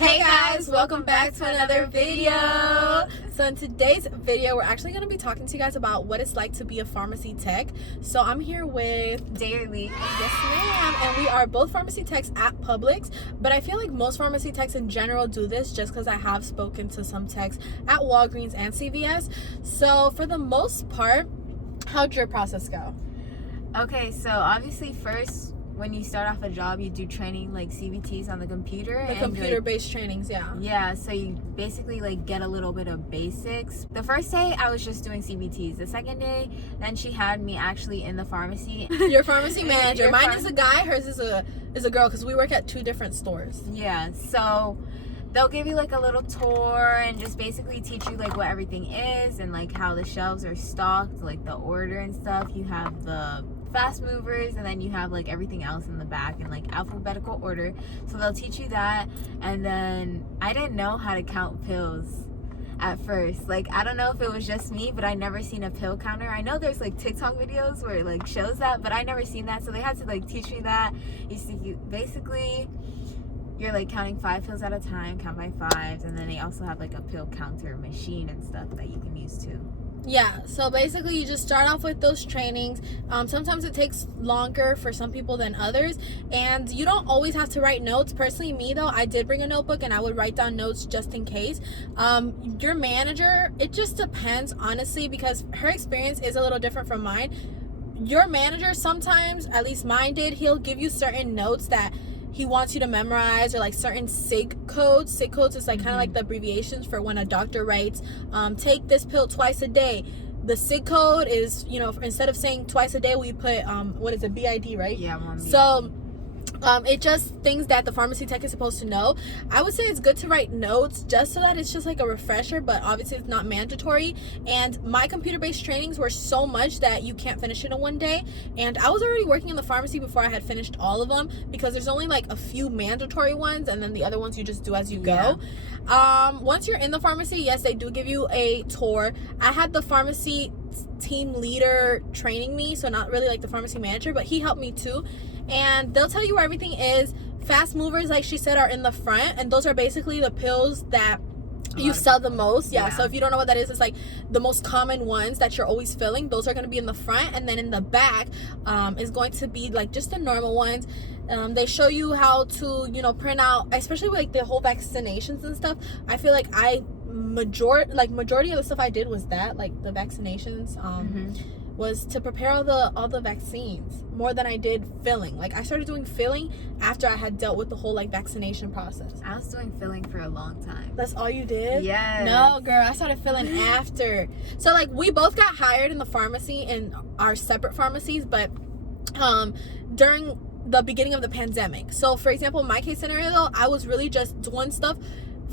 Hey guys, welcome back to another video. So in today's video, we're actually going to be talking to you guys about what it's like to be a pharmacy tech. So I'm here with Daily. Yes ma'am, and we are both pharmacy techs at Publix, but I feel like most pharmacy techs in general do this just because I have spoken to some techs at Walgreens and CVS. So for the most part, how'd your process go? Okay, so obviously first when you start off a job, you do training like CBTs on the computer. The computer-based trainings, yeah. Yeah, so you basically like get a little bit of basics. The first day I was just doing CBTs. The second day, then she had me actually in the pharmacy. Your pharmacy manager. Mine is a guy, hers is a girl, because we work at two different stores. Yeah, so they'll give you like a little tour and just basically teach you like what everything is and like how the shelves are stocked, like the order and stuff. You have the fast movers and then you have like everything else in the back in like alphabetical order, so they'll teach you that. And then I didn't know how to count pills at first. Like, I don't know if it was just me, but I never seen a pill counter. I know there's like TikTok videos where it like shows that, but I never seen that, so they had to like teach me that. Basically you're like counting 5 pills at a time, count by fives, and then they also have like a pill counter machine and stuff that you can use too. Yeah, so basically you just start off with those trainings. Sometimes it takes longer for some people than others, and you don't always have to write notes. Personally, me though, I did bring a notebook and I would write down notes just in case. Your manager, it just depends honestly, because her experience is a little different from mine. Your manager sometimes, at least mine did, he'll give you certain notes that he wants you to memorize, or like certain SIG codes. SIG codes is like kind of like the abbreviations for when a doctor writes, take this pill twice a day. The SIG code is, you know, instead of saying twice a day, we put, what is it, BID, right? Yeah, so it just things that the pharmacy tech is supposed to know. I would say it's good to write notes just so that it's just like a refresher, but obviously it's not mandatory. And my computer-based trainings were so much that you can't finish it in one day, and I was already working in the pharmacy before I had finished all of them, because there's only like a few mandatory ones and then the other ones you just do as you go. Once you're in the pharmacy, yes, they do give you a tour. I had the pharmacy team leader training me, so not really like the pharmacy manager, but he helped me too. And they'll tell you where everything is. Fast movers, like she said, are in the front, and those are basically the pills that you sell the most. Yeah, so if you don't know what that is, it's like the most common ones that you're always filling. Those are going to be in the front, and then in the back is going to be like just the normal ones. They show you how to, you know, print out, especially with like the whole vaccinations and stuff. I feel like majority of the stuff I did was that, like the vaccinations, was to prepare all the vaccines more than I did filling. Like, I started doing filling after I had dealt with the whole like vaccination process. I was doing filling for a long time. That's all you did? Yes. No, girl, I started filling after. So like we both got hired in the pharmacy in our separate pharmacies, but during the beginning of the pandemic. So for example, in my case scenario though, I was really just doing stuff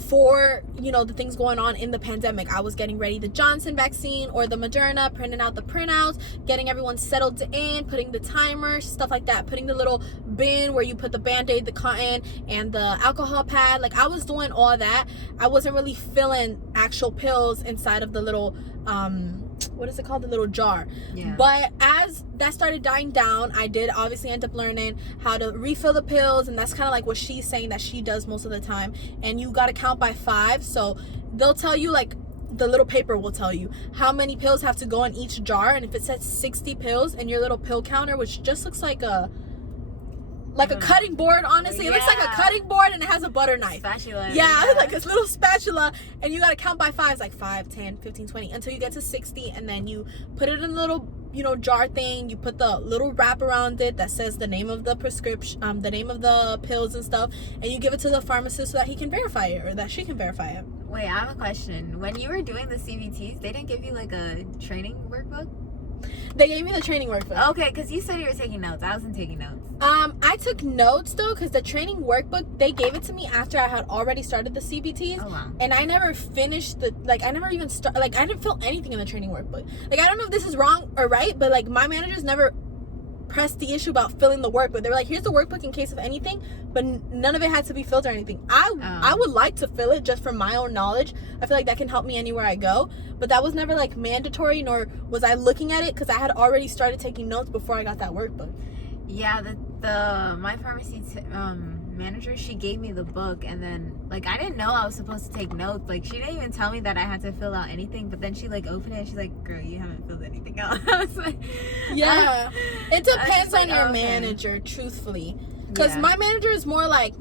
for, you know, the things going on in the pandemic. I was getting ready the Johnson vaccine or the Moderna, printing out the printouts, getting everyone settled in, putting the timer, stuff like that, putting the little bin where you put the Band-Aid, the cotton, and the alcohol pad. Like, I was doing all that. I wasn't really filling actual pills inside of the little what is it called, the little jar. But as that started dying down, I did obviously end up learning how to refill the pills, and that's kind of like what she's saying that she does most of the time. And you got to count by 5, so they'll tell you, like, the little paper will tell you how many pills have to go in each jar, and if it says 60 pills in your little pill counter, which just looks like a cutting board, honestly. It looks like a cutting board, and it has a butter knife. Spatula. Yeah, like this little spatula, and you got to count by 5s, like 5, 10, 15, 20, until you get to 60, and then you put it in a little, you know, jar thing. You put the little wrap around it that says the name of the prescription, the name of the pills and stuff, and you give it to the pharmacist so that he can verify it, or that she can verify it. Wait, I have a question. When you were doing the CBTs, they didn't give you like a training workbook? They gave me the training workbook. Okay, because you said you were taking notes. I wasn't taking notes. I took notes though, because the training workbook, they gave it to me after I had already started the CBTs. Oh, wow. And I never finished I never even I didn't fill anything in the training workbook. Like, I don't know if this is wrong or right, but like my managers never pressed the issue about filling the workbook. They were like, here's the workbook in case of anything, but none of it had to be filled or anything. I would like to fill it just from my own knowledge. I feel like that can help me anywhere I go, but that was never like mandatory, nor was I looking at it, because I had already started taking notes before I got that workbook. Yeah, my pharmacy manager, she gave me the book, and then like I didn't know I was supposed to take notes. Like she didn't even tell me that I had to fill out anything, but then she like opened it and she's like, girl, you haven't filled anything out. I was like, yeah, it depends on your okay. manager, truthfully, because Yeah. my manager is more like,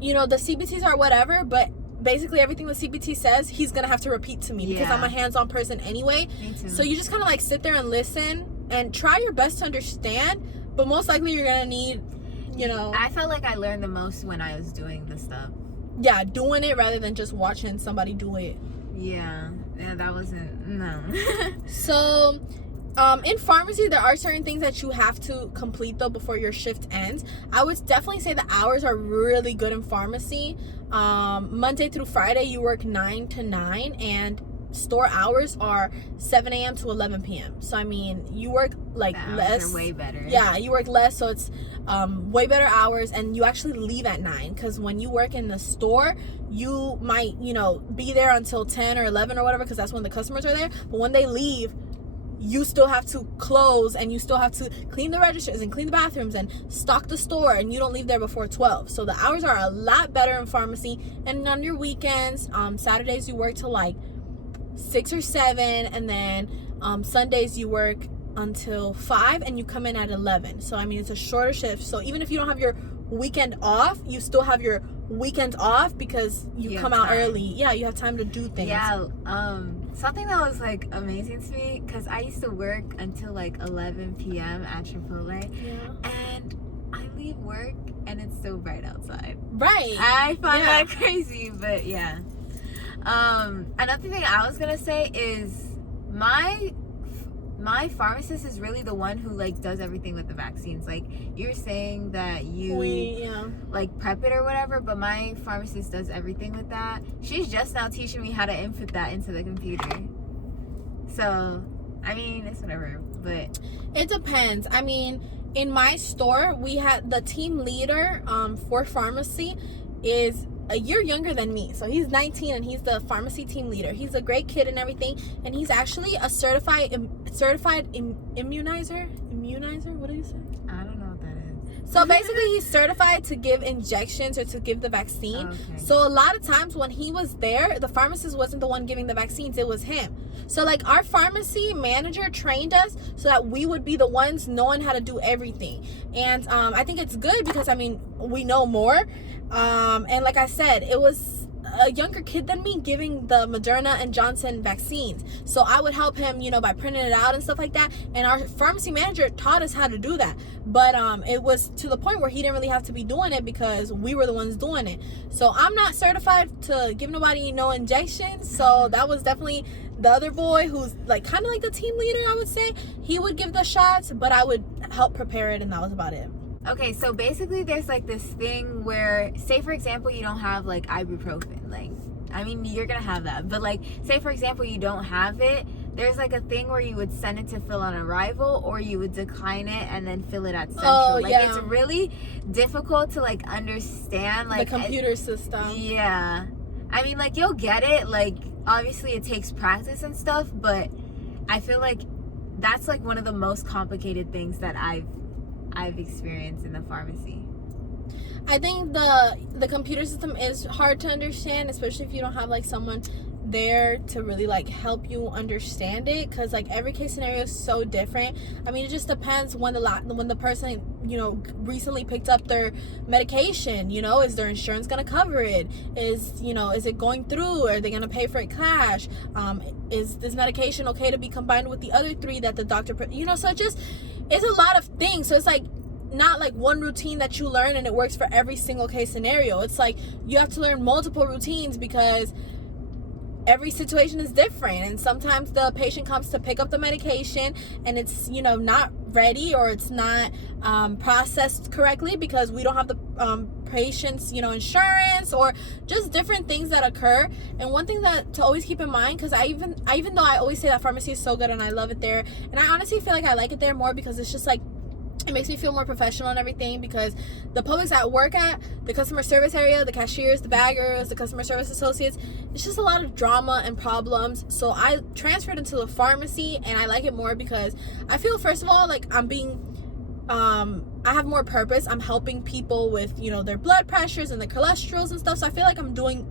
you know, the CBTs are whatever, but basically everything the CBT says he's gonna have to repeat to me because I'm a hands-on person anyway. Me too. So you just kind of like sit there and listen and try your best to understand, but most likely you're gonna need, you know, I felt like I learned the most when I was doing the stuff. yeah, doing it rather than just watching somebody do it. Yeah, that wasn't, no. So in pharmacy, there are certain things that you have to complete though before your shift ends. I would definitely say the hours are really good in pharmacy. Monday through Friday you work 9 to 9, and store hours are 7 a.m. to 11 p.m. So I mean, you work like The less. hours are way better. Yeah, you work less, so it's way better hours, and you actually leave at 9, because when you work in the store, you might, you know, be there until 10 or 11 or whatever, because that's when the customers are there. But when they leave, you still have to close, and you still have to clean the registers and clean the bathrooms and stock the store, and you don't leave there before 12. So the hours are a lot better in pharmacy. And on your weekends, Saturdays you work till like 6 or 7, and then Sundays you work until 5, and you come in at 11. So I mean, it's a shorter shift. So even if you don't have your weekend off, you still have your weekend off because you come out early. Yeah, you have time to do things. Yeah. Something that was like amazing to me, because I used to work until like 11 p.m. at Chipotle, and I leave work and it's still bright outside. Right. I find that crazy, but yeah. Another thing I was gonna say is my pharmacist is really the one who like does everything with the vaccines. Like you're saying that you like prep it or whatever, but my pharmacist does everything with that. She's just now teaching me how to input that into the computer. So I mean, it's whatever, but it depends. I mean, in my store, we had the team leader for pharmacy is a year younger than me, so he's 19 and he's the pharmacy team leader. He's a great kid and everything, and he's actually a certified immunizer. What do you say? I don't know what that is. So basically, he's certified to give injections or to give the vaccine. Okay. So a lot of times when he was there, the pharmacist wasn't the one giving the vaccines, it was him. So like our pharmacy manager trained us so that we would be the ones knowing how to do everything. And I think it's good because I mean, we know more. And like I said, it was a younger kid than me giving the Moderna and Johnson vaccines. So I would help him, you know, by printing it out and stuff like that. And our pharmacy manager taught us how to do that. But it was to the point where he didn't really have to be doing it because we were the ones doing it. So I'm not certified to give nobody no injections. So that was definitely the other boy who's like kind of like the team leader, I would say. He would give the shots, but I would help prepare it, and that was about it. Okay, so basically there's like this thing where, say for example, you don't have like ibuprofen. Like, I mean, you're gonna have that, but like, say for example, you don't have it. There's like a thing where you would send it to fill on arrival, or you would decline it and then fill it at Central. Oh, like, yeah. It's really difficult to like understand like the computer system. Yeah. I mean, like, you'll get it. Like, obviously it takes practice and stuff, but I feel like that's like one of the most complicated things that I've experienced in the pharmacy. I think the computer system is hard to understand, especially if you don't have like someone there to really like help you understand it, because like every case scenario is so different. I mean, it just depends when the person, you know, recently picked up their medication. You know, is their insurance gonna cover it? Is it going through? Are they gonna pay for it cash? Is this medication okay to be combined with the other 3 that the doctor so it's a lot of things. So it's like not like one routine that you learn and it works for every single case scenario. It's like you have to learn multiple routines because every situation is different, and sometimes the patient comes to pick up the medication and it's not ready, or it's not processed correctly because we don't have the patient's insurance, or just different things that occur. And one thing that to always keep in mind, because I even though I always say that pharmacy is so good and I love it there, and I honestly feel like I like it there more because it's just like it makes me feel more professional and everything, because the Publix I work at, the customer service area, the cashiers, the baggers, the customer service associates, it's just a lot of drama and problems. So I transferred into the pharmacy and I like it more because I feel, first of all, like I'm being I have more purpose. I'm helping people with, you know, their blood pressures and their cholesterols and stuff. So I feel like I'm doing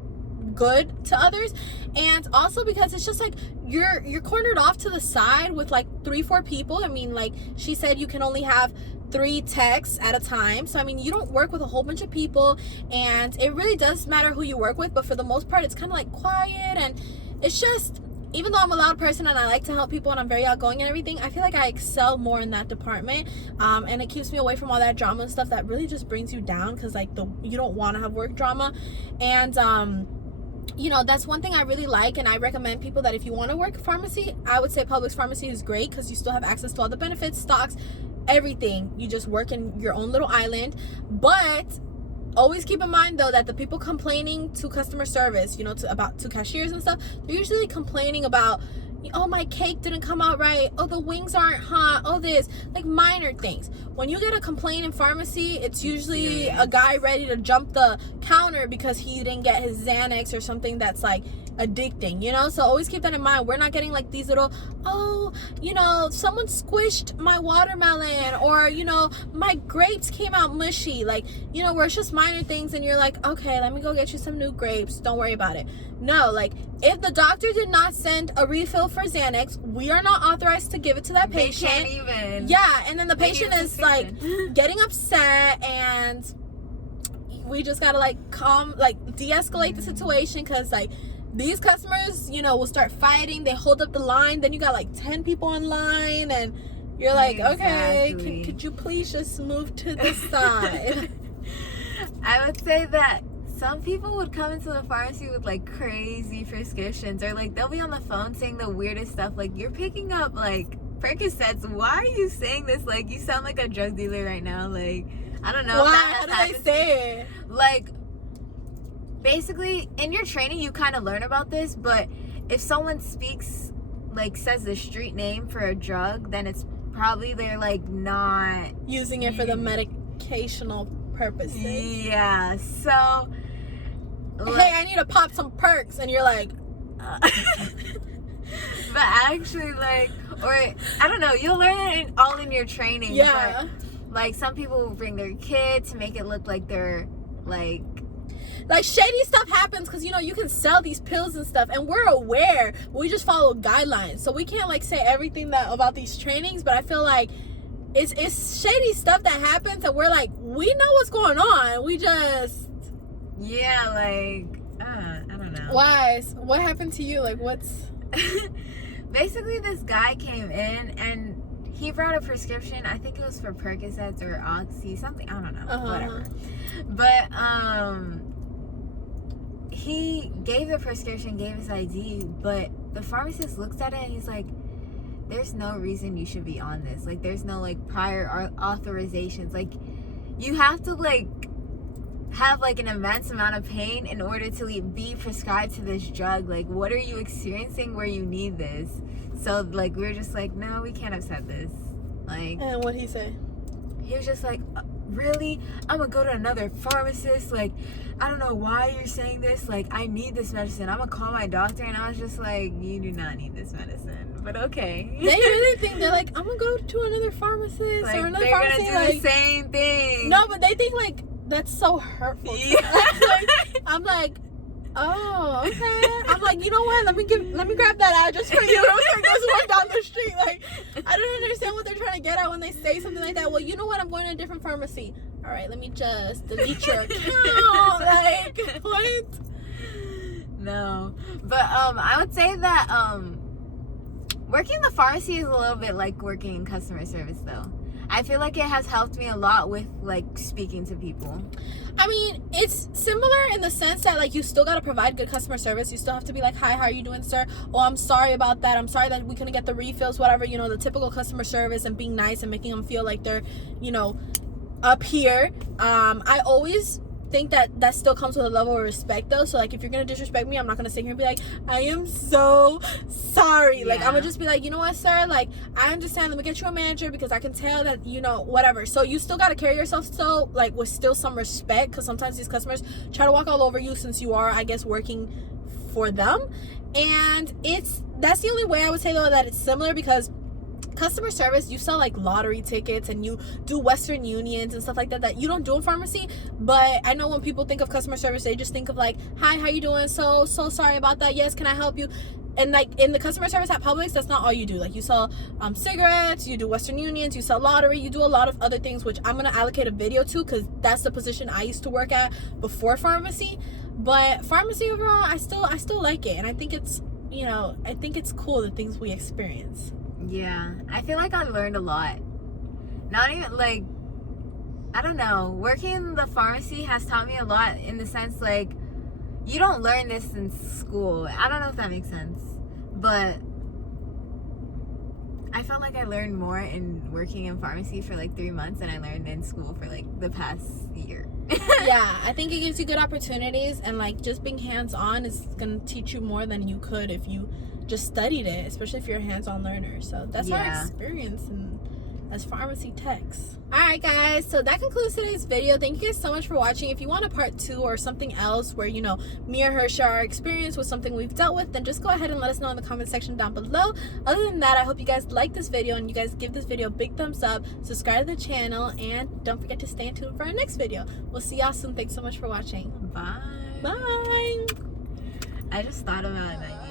good to others. And also because it's just like you're cornered off to the side with like 3-4 people. I mean, like she said, you can only have 3 techs at a time. So I mean, you don't work with a whole bunch of people, and it really does matter who you work with, but for the most part it's kind of like quiet. And it's just, even though I'm a loud person and I like to help people and I'm very outgoing and everything, I feel like I excel more in that department, and it keeps me away from all that drama and stuff that really just brings you down, because like you don't want to have work drama. And you know, that's one thing I really like, and I recommend people that if you want to work pharmacy, I would say Publix Pharmacy is great, because you still have access to all the benefits, stocks, everything. You just work in your own little island. But always keep in mind though that the people complaining to customer service, you know, to cashiers and stuff, they're usually complaining about, oh, my cake didn't come out right, oh, the wings aren't hot, oh, this, like minor things. When you get a complaint in pharmacy, it's usually a guy ready to jump the counter because he didn't get his Xanax or something that's like addicting, you know. So always keep that in mind. We're not getting like these little, oh, you know, someone squished my watermelon, or, you know, my grapes came out mushy, like, you know, where it's just minor things and you're like, okay, let me go get you some new grapes, don't worry about it. No, like, if the doctor did not send a refill for Xanax, we are not authorized to give it to that patient. They can't even. Yeah, and then the patient is like getting upset, and we just gotta like de-escalate the situation, because like these customers, you know, will start fighting. They hold up the line, then you got like 10 people in line, and you're like, okay, could you please just move to the side? I would say that some people would come into the pharmacy with like crazy prescriptions, or like they'll be on the phone saying the weirdest stuff, like, you're picking up like Percocets, why are you saying this, like, you sound like a drug dealer right now. Like, I don't know. Why? How do they say it? Like, basically in your training you kind of learn about this, but if someone speaks, like, says the street name for a drug, then it's probably they're like not using it for the medicational purposes. Yeah, so hey, I need to pop some perks, and you're like but actually, like, or I don't know, you'll learn it all in your training. Yeah, but, like, some people will bring their kid to make it look like they're like shady stuff happens, because, you know, you can sell these pills and stuff, and we're aware, we just follow guidelines, so we can't like say everything that about these trainings. But I feel like it's shady stuff that happens, and we're like, we know what's going on, we just, yeah, like, I don't know. Why? What happened to you? Like, what's basically, this guy came in and he brought a prescription. I think it was for Percocets or Oxy, something, I don't know, whatever. But he gave the prescription, gave his ID, but the pharmacist looks at it and he's like, there's no reason you should be on this. Like, there's no like prior authorizations. Like, you have to like have like an immense amount of pain in order to be prescribed to this drug. Like, what are you experiencing where you need this? So like, we're just like, no, we can't have said this. Like, and what'd he say? He was just like, really? I'm gonna go to another pharmacist? Like, I don't know why you're saying this. Like, I need this medicine. I'm gonna call my doctor. And I was just like, you do not need this medicine. But okay. They really think they're like, I'm gonna go to another pharmacist, like, or another they're pharmacy. Gonna do the same thing. No, but they think like that's so hurtful. Yeah. I'm like, oh, okay. I'm like, you know what? Let me grab that address for you. There's one down the street. Like, I don't understand what they're trying to get at when they say something like that. Well, you know what? I'm going to a different pharmacy. All right, let me just delete your account. Like, what? No, but I would say that working in the pharmacy is a little bit like working in customer service, though. I feel like it has helped me a lot with like speaking to people. I mean, it's similar in the sense that like you still got to provide good customer service. You still have to be like, hi, how are you doing, sir? Oh, I'm sorry about that. I'm sorry that we couldn't get the refills, whatever, you know, the typical customer service, and being nice and making them feel like they're, you know, up here. I always think that still comes with a level of respect, though. So like, if you're gonna disrespect me, I'm not gonna sit here and be like, I am so sorry. Yeah. Like, I'm gonna just be like, you know what, sir, like, I understand, let me get you a manager, because I can tell that, you know, whatever. So you still gotta carry yourself so like with still some respect, because sometimes these customers try to walk all over you, since you are, I guess, working for them. And that's the only way I would say, though, that it's similar, because customer service, you sell like lottery tickets and you do Western Unions and stuff like that that you don't do in pharmacy. But I know when people think of customer service, they just think of like, hi, how you doing? So sorry about that. Yes, can I help you? And like in the customer service at Publix, that's not all you do. Like you sell cigarettes, you do Western Unions, you sell lottery, you do a lot of other things, which I'm gonna allocate a video to because that's the position I used to work at before pharmacy. But pharmacy overall, I still like it, and I think it's, you know, I think it's cool the things we experience. Yeah, I feel like I learned a lot. Not even like, I don't know, working in the pharmacy has taught me a lot in the sense like, you don't learn this in school. I don't know if that makes sense, but I felt like I learned more in working in pharmacy for like 3 months than I learned in school for like the past year. Yeah, I think it gives you good opportunities, and like just being hands-on is gonna teach you more than you could if you just studied it, especially if you're a hands-on learner. So that's our experience as pharmacy techs. Alright guys, so that concludes today's video. Thank you guys so much for watching. If you want a part 2 or something else where, you know, me or her share our experience with something we've dealt with, then just go ahead and let us know in the comment section down below. Other than that, I hope you guys like this video and you guys give this video a big thumbs up, subscribe to the channel, and don't forget to stay tuned for our next video. We'll see y'all soon. Thanks so much for watching. Bye. Bye. I just thought about it.